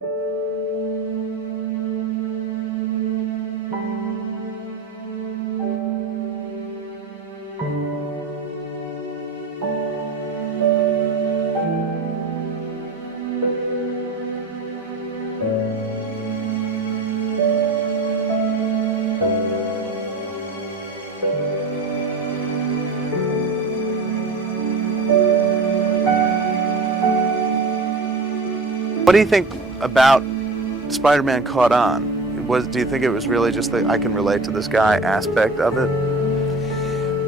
What do you think about Spider-Man caught on? Do you think it was really just the I can relate to this guy aspect of it?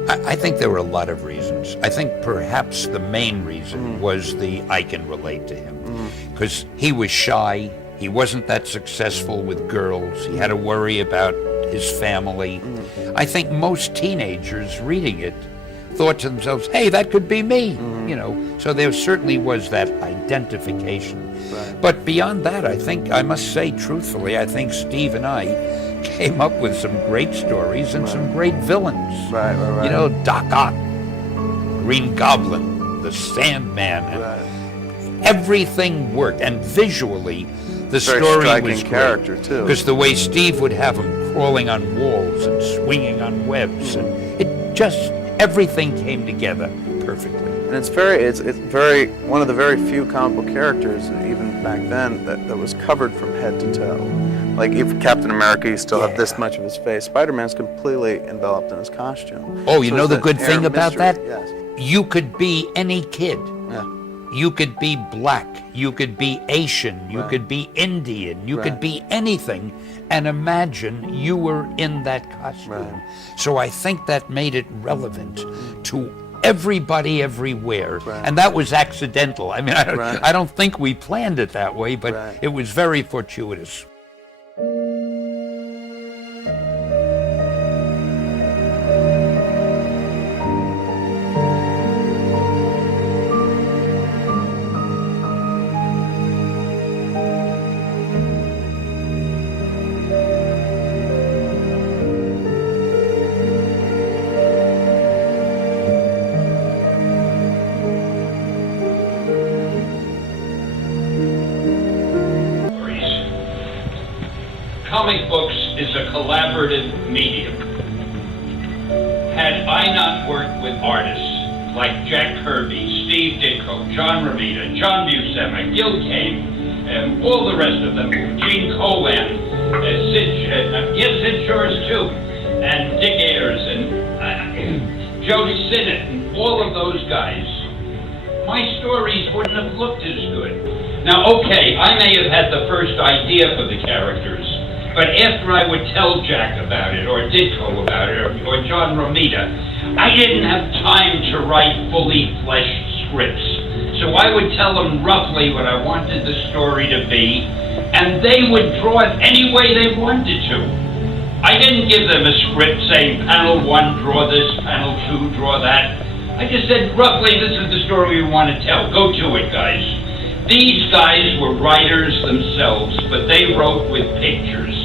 I think there were a lot of reasons. I think perhaps the main reason was the I can relate to him. Because he was shy, he wasn't that successful with girls, he had to worry about his family. I think most teenagers reading it thought to themselves, hey, that could be me, you know. So there certainly was that identification. Right. But beyond that, I must say truthfully, I think Steve and I came up with some great stories and some great villains. Right. You know, Doc Ock, Green Goblin, the Sandman, and everything worked. And visually, the story was great. Character too. Because the way Steve would have him crawling on walls and swinging on webs, and it just, everything came together perfectly. And it's very one of the very few comic book characters, even back then, that was covered from head to toe. Like if Captain America, you still have this much of his face. Spider-Man's completely enveloped in his costume. Oh, you know the good thing about that? Yes. You could be any kid. Yeah. You could be black, you could be Asian, you could be Indian, you could be anything, and imagine you were in that costume. Right. So I think that made it relevant to everybody everywhere. Right. And that was accidental. I mean, I don't think we planned it that way, but it was very fortuitous. Comic books is a collaborative medium. Had I not worked with artists like Jack Kirby, Steve Ditko, John Romita, John Buscema, Gil Kane, all the rest of them, Gene Colan, Sid Shores too, and Dick Ayers, and Joe Sinnott, and all of those guys, my stories wouldn't have looked as good. Now, okay, I may have had the first idea for the characters, but after I would tell Jack about it, or Ditko about it, or John Romita, I didn't have time to write fully fleshed scripts. So I would tell them roughly what I wanted the story to be, and they would draw it any way they wanted to. I didn't give them a script saying, panel 1, draw this, panel 2, draw that. I just said, roughly, this is the story we want to tell. Go to it, guys. These guys were writers themselves, but they wrote with pictures.